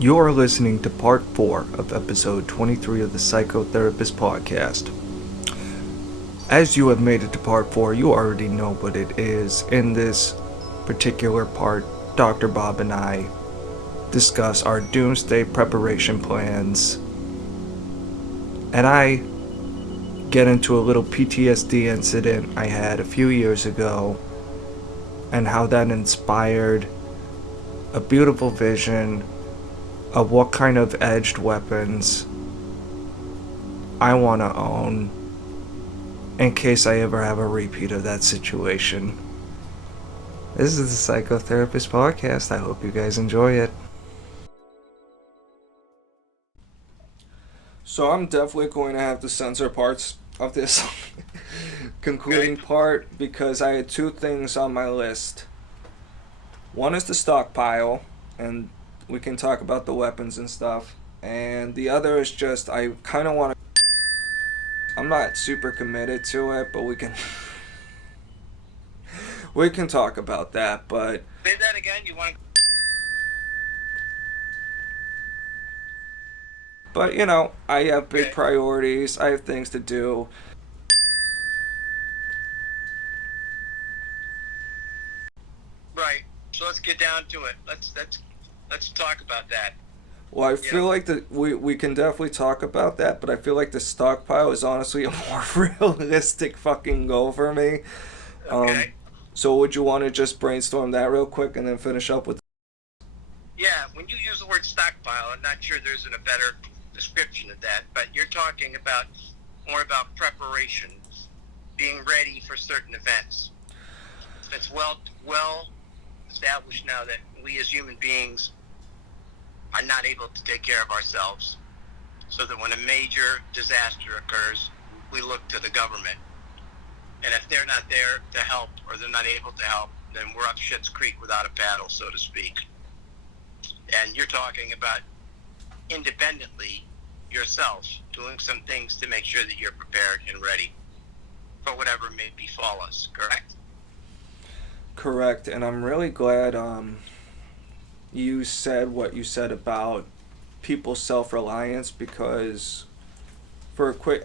You are listening to part 4 of episode 23 of the Psychotherapist Podcast. As you have made it to part 4, you already know what it is. In this particular part, Dr. Bob and I discuss our doomsday preparation plans, and I get into a little PTSD incident I had a few years ago and how that inspired a beautiful vision of what kind of edged weapons I want to own in case I ever have a repeat of that situation. This is the Psychotherapist Podcast. I hope you guys enjoy it. So I'm definitely going to have to censor parts of this concluding part because I had two things on my list. One is the stockpile, and we can talk about the weapons and stuff. And the other is just, I kind of want to... I'm not super committed to it, but we can... we can talk about that, but... Say that again, you want to... But, you know, I have big priorities. I have things to do. Right. So let's get down to it. Let's talk about that. Well, I feel like we can definitely talk about that, but I feel like the stockpile is honestly a more realistic fucking goal for me. Okay. So would you want to just brainstorm that real quick and then finish up with... Yeah, when you use the word stockpile, I'm not sure there's a better description of that, but you're talking about more about preparation, being ready for certain events. It's well established now that we as human beings are not able to take care of ourselves, so that when a major disaster occurs, we look to the government. And if they're not there to help, or they're not able to help, then we're up shit's creek without a paddle, so to speak. And you're talking about independently yourself doing some things to make sure that you're prepared and ready for whatever may befall us, correct? Correct, and I'm really glad you said what you said about people's self-reliance, because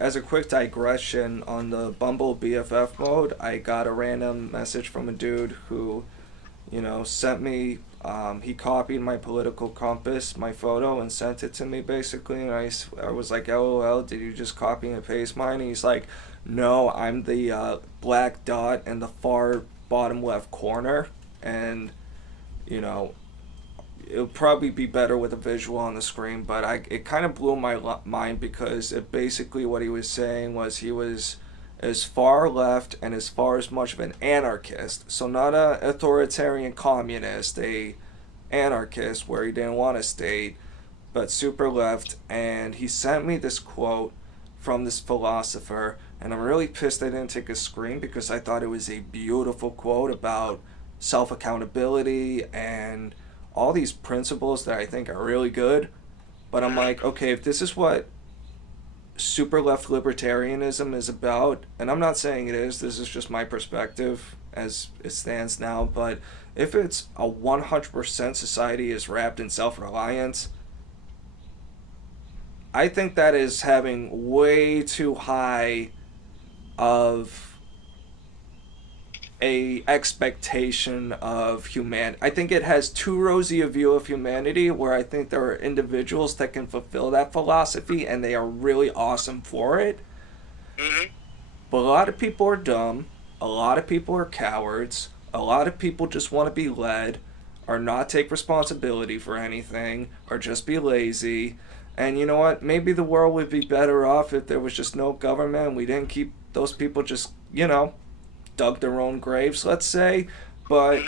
as a quick digression, on the Bumble BFF mode, I got a random message from a dude who, sent me, he copied my political compass, my photo, and sent it to me basically, and I was like, LOL, did you just copy and paste mine? And he's like, no, I'm the black dot in the far bottom left corner, and it'll probably be better with a visual on the screen, but it kind of blew my mind, because it basically, what he was saying was, he was as far left and as far as much of an anarchist, so not a authoritarian communist, a anarchist where he didn't want a state, but super left. And he sent me this quote from this philosopher, and I'm really pissed I didn't take a screen, because I thought it was a beautiful quote about self-accountability and all these principles that I think are really good. But I'm like, okay, if this is what super left libertarianism is about, and I'm not saying it is, this is just my perspective as it stands now, but if it's a 100% society is wrapped in self-reliance, I think that is having way too high of a expectation of humanity. I think it has too rosy a view of humanity, where I think there are individuals that can fulfill that philosophy and they are really awesome for it. Mm-hmm. But a lot of people are dumb, a lot of people are cowards, a lot of people just want to be led, or not take responsibility for anything, or just be lazy. And you know what? Maybe the world would be better off if there was just no government and we didn't keep those people just, dug their own graves, let's say. But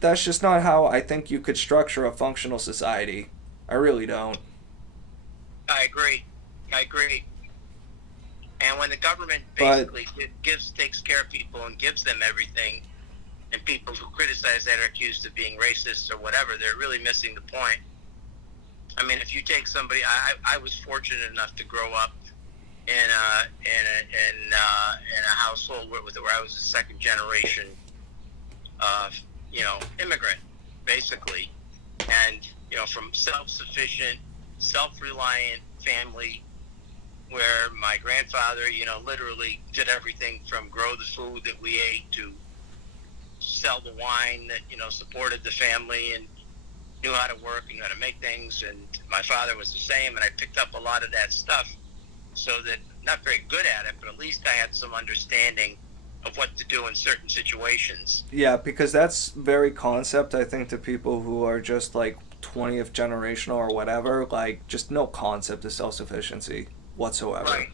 that's just not how I think you could structure a functional society. I really don't. I agree. And when the government basically takes care of people and gives them everything, and people who criticize that are accused of being racist or whatever, they're really missing the point. I mean, if you take somebody, I was fortunate enough to grow up in a household where I was a second generation, immigrant, basically, and from self-sufficient, self-reliant family where my grandfather, literally did everything from grow the food that we ate to sell the wine that, supported the family, and knew how to work and knew how to make things. And my father was the same, and I picked up a lot of that stuff, so that, not very good at it, but at least I had some understanding of what to do in certain situations. Yeah, because that's very concept, I think, to people who are just like 20th generational or whatever, like just no concept of self-sufficiency whatsoever. Right.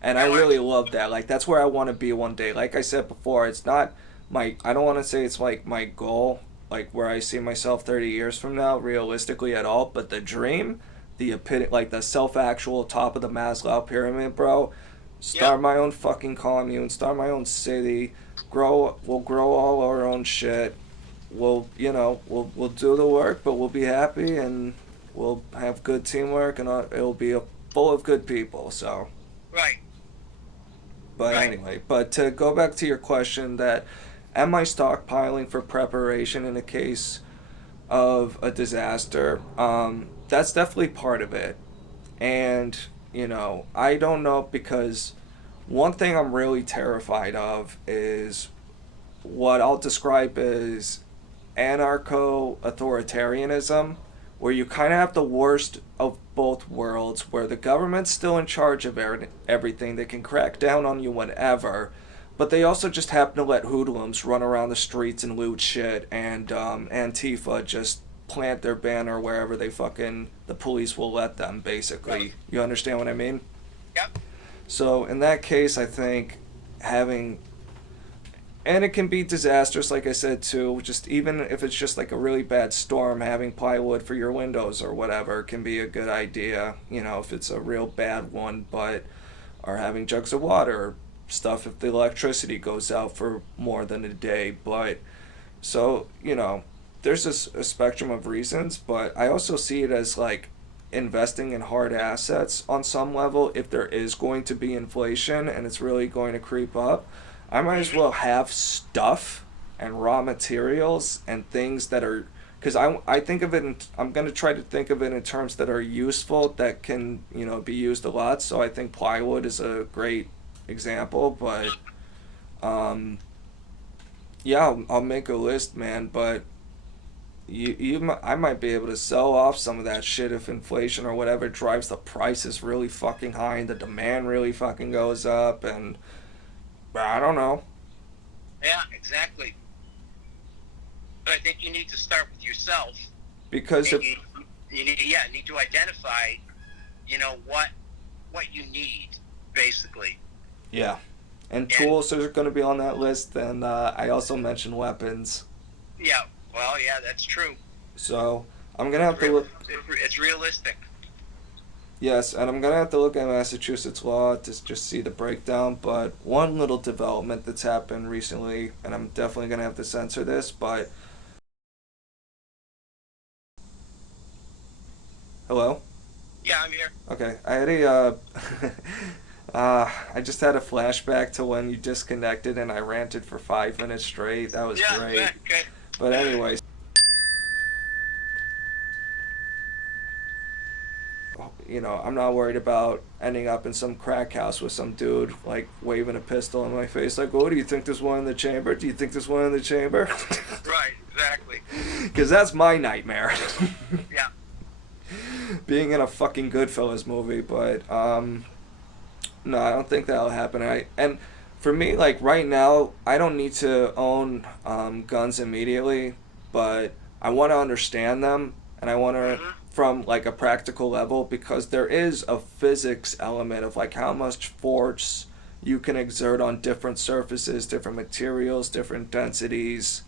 And I really love that. Like that's where I want to be one day. Like I said before, it's not I don't want to say it's like my goal, like where I see myself 30 years from now realistically at all, but the dream, like the self-actual top of the Maslow pyramid, bro. Start my own fucking commune, start my own city, we'll grow all our own shit. We'll do the work, but we'll be happy and we'll have good teamwork and it'll be full of good people. So Right. but Right. anyway, but to go back to your question, that am I stockpiling for preparation in the case of a disaster? That's definitely part of it. And, I don't know, because one thing I'm really terrified of is what I'll describe as anarcho authoritarianism, where you kind of have the worst of both worlds, where the government's still in charge of everything. They can crack down on you whenever, but they also just happen to let hoodlums run around the streets and loot shit, and Antifa just plant their banner wherever the police will let them, basically. You understand what I mean? Yep. So in that case, I think and it can be disastrous, like I said, too. Just even if it's just like a really bad storm, having plywood for your windows or whatever can be a good idea, if it's a real bad one, or having jugs of water, stuff if the electricity goes out for more than a day. But, so, there's a spectrum of reasons, but I also see it as like investing in hard assets on some level. If there is going to be inflation and it's really going to creep up, I might as well have stuff and raw materials and things that are, because I think of it I'm going to try to think of it in terms that are useful, that can be used a lot. So I think plywood is a great example. But yeah, I'll make a list, man. But I might be able to sell off some of that shit if inflation or whatever drives the prices really fucking high and the demand really fucking goes up. And I don't know. Yeah, exactly. But I think you need to start with yourself. Because if you need to identify, what you need, basically. Yeah, and tools are going to be on that list. And I also mentioned weapons. Yeah. Well, yeah, that's true. So I'm gonna have to look. It's realistic. Yes, and I'm gonna have to look at Massachusetts law to just see the breakdown. But one little development that's happened recently, and I'm definitely gonna have to censor this, but hello? Yeah, I'm here. Okay, I had I just had a flashback to when you disconnected and I ranted for 5 minutes straight. That was great. Yeah, okay. But anyways, I'm not worried about ending up in some crack house with some dude like waving a pistol in my face, like, "Oh, do you think there's one in the chamber? Do you think there's one in the chamber?" Right, exactly. Because that's my nightmare. Yeah. Being in a fucking Goodfellas movie, but no, I don't think that'll happen. And for me, like right now, I don't need to own guns immediately, but I want to understand them, and I want to from like a practical level, because there is a physics element of like how much force you can exert on different surfaces, different materials, different densities.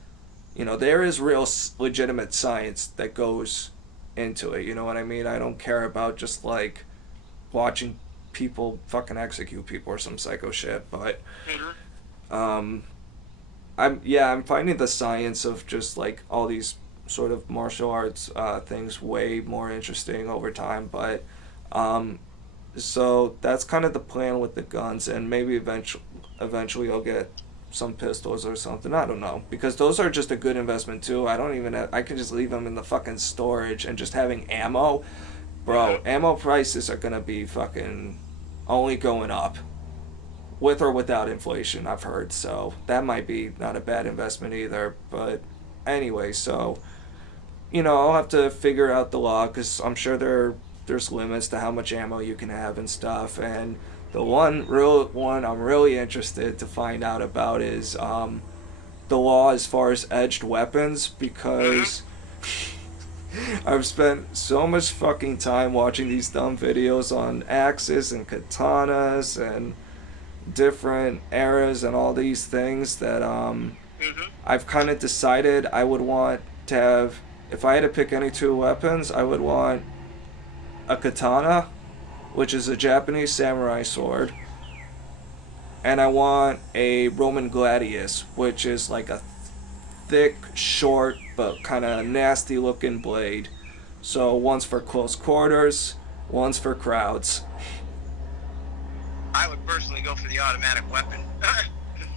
There is real legitimate science that goes into it. You know what I mean? I don't care about just like watching people fucking execute people or some psycho shit, but I'm finding the science of just like all these sort of martial arts things way more interesting over time. But so that's kind of the plan with the guns, and maybe eventually I'll get some pistols or something. I don't know, because those are just a good investment too. I don't even I can just leave them in the fucking storage, and just having ammo, bro. Ammo prices are gonna be fucking only going up, with or without inflation. I've heard, so that might be not a bad investment either. But anyway, so I'll have to figure out the law, because I'm sure there's limits to how much ammo you can have and stuff. And the one I'm really interested to find out about is the law as far as edged weapons, because I've spent so much fucking time watching these dumb videos on axes and katanas and different eras and all these things that I've kind of decided I would want to have. If I had to pick any two weapons, I would want a katana, which is a Japanese samurai sword, and I want a Roman gladius, which is like a thick, short, but kind of nasty looking blade. So one's for close quarters, one's for crowds. I would personally go for the automatic weapon.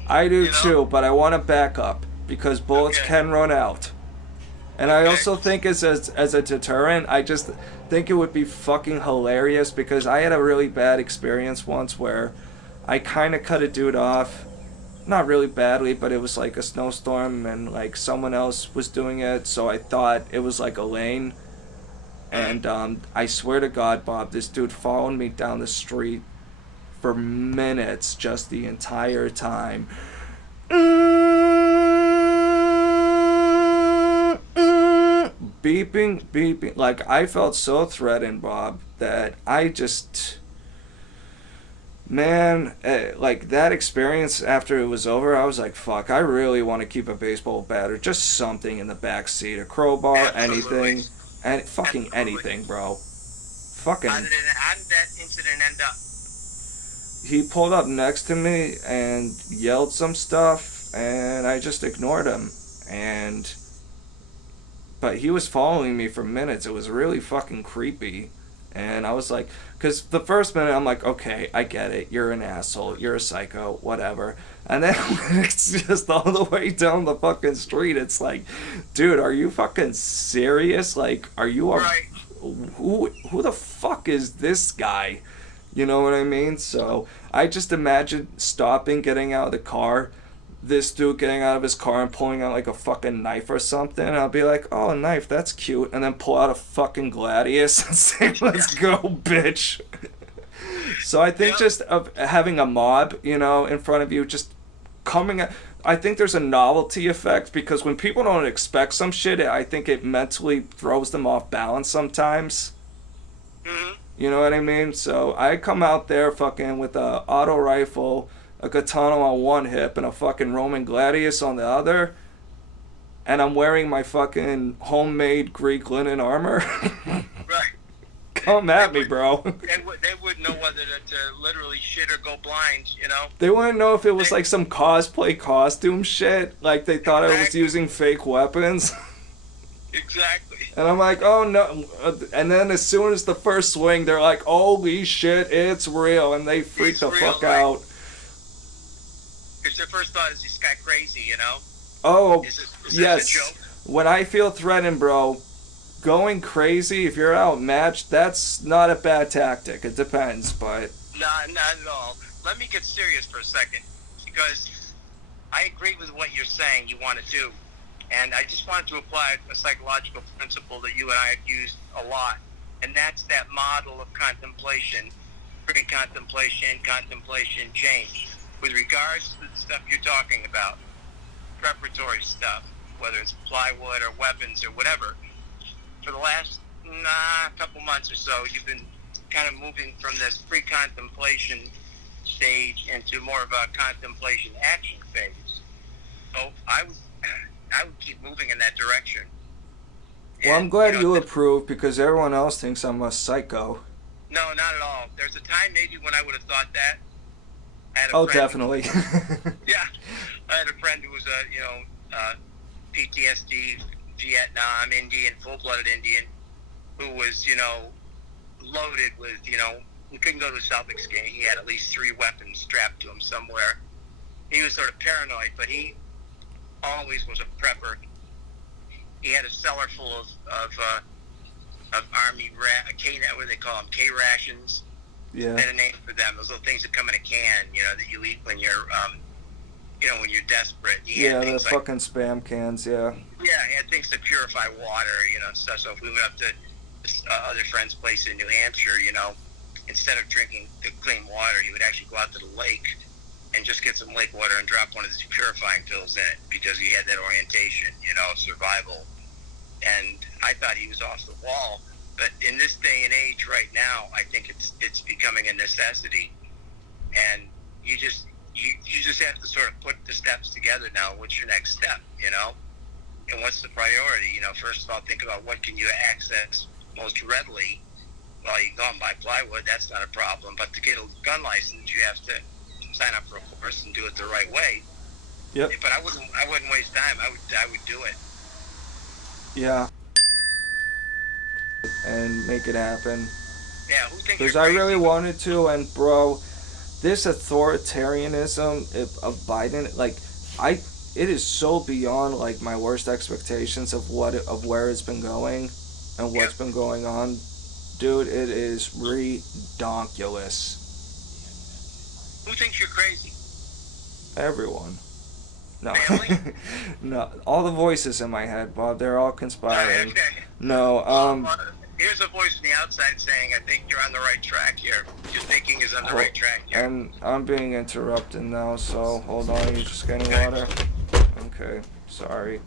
I do too, but I want a backup, because bullets can run out. And I also think as a deterrent, I just think it would be fucking hilarious, because I had a really bad experience once where I kind of cut a dude off. Not really badly, but it was like a snowstorm and like someone else was doing it, so I thought it was like a lane. And I swear to God, Bob, this dude followed me down the street for minutes, just the entire time. Beeping. Like, I felt so threatened, Bob, that I just... Man, like, that experience after it was over, I was like, fuck, I really want to keep a baseball bat or just something in the back seat, a crowbar, anything, and fucking anything, bro. Fucking... How did that incident end up? He pulled up next to me and yelled some stuff, and I just ignored him. But he was following me for minutes. It was really fucking creepy. And I was like, because the first minute I'm like, okay, I get it. You're an asshole. You're a psycho. Whatever. And then it's just all the way down the fucking street. It's like, dude, are you fucking serious? Like, are you a... Right. Who the fuck is this guy? You know what I mean? So I just imagine stopping, getting out of the car, this dude getting out of his car and pulling out like a fucking knife or something. And I'll be like, oh, a knife, that's cute. And then pull out a fucking gladius and say, let's go, bitch. So I think just of having a mob, in front of you, just coming at... I think there's a novelty effect, because when people don't expect some shit, I think it mentally throws them off balance sometimes. Mm-hmm. You know what I mean? So I come out there fucking with a auto rifle, a katana on one hip, and a fucking Roman gladius on the other. And I'm wearing my fucking homemade Greek linen armor. Right. Come at me, bro. They wouldn't know whether to literally shit or go blind, They wouldn't know if it was like some cosplay costume shit. Like they thought I was using fake weapons. Exactly. And I'm like, oh no. And then as soon as the first swing, they're like, holy shit, it's real. And they freak the fuck out. Because their first thought is, this guy crazy, Oh, is yes. this a joke? When I feel threatened, bro, going crazy, if you're outmatched, that's not a bad tactic. It depends, but... Nah, not at all. Let me get serious for a second. Because I agree with what you're saying you want to do. And I just wanted to apply a psychological principle that you and I have used a lot. And that's that model of contemplation, pre-contemplation, contemplation, change. With regards to the stuff you're talking about, preparatory stuff, whether it's plywood or weapons or whatever, for the last couple months or so, you've been kind of moving from this pre-contemplation stage into more of a contemplation action phase. So I would keep moving in that direction. Well, I'm glad you approve, because everyone else thinks I'm a psycho. No, not at all. There's a time maybe when I would have thought that. I had a friend Definitely. Yeah. I had a friend who was PTSD, Vietnam, Indian, full-blooded Indian, who was, loaded with, he couldn't go to a Celtics game. He had at least 3 weapons strapped to him somewhere. he was sort of paranoid, but he always was a prepper. He had a cellar full of army what do they call them? K rations. Yeah. They had a name for them. Those little things that come in a can, that you eat when you're when you're desperate. Yeah, the fucking spam cans. Yeah. Yeah, he had things to purify water, and stuff. So if we went up to this other friend's place in New Hampshire, instead of drinking the clean water, he would actually go out to the lake and just get some lake water and drop one of these purifying pills in it because he had that orientation, of survival. And I thought he was off the wall. But in this day and age right now, I think it's becoming a necessity. And you just have to sort of put the steps together now. What's your next step, And what's the priority? First of all, think about what can you access most readily. Well, you can go and buy plywood. That's not a problem. But to get a gun license, you have to sign up for a course and do it the right way. Yep. But I wouldn't waste time. I would do it. Yeah. And make it happen. Yeah, who thinks Because you're I crazy? really wanted to, and bro, this authoritarianism of Biden, it is so beyond like my worst expectations of where it's been going, and what's been going on, dude. It is redonkulous. Who thinks you're crazy? Everyone. No. Family? No. All the voices in my head, Bob. They're all conspiring. Okay. No. Here's a voice from the outside saying, I think you're on the right track here. Your thinking is on the right track here. And I'm being interrupted now, so hold on. You're just getting water. Okay. Sorry.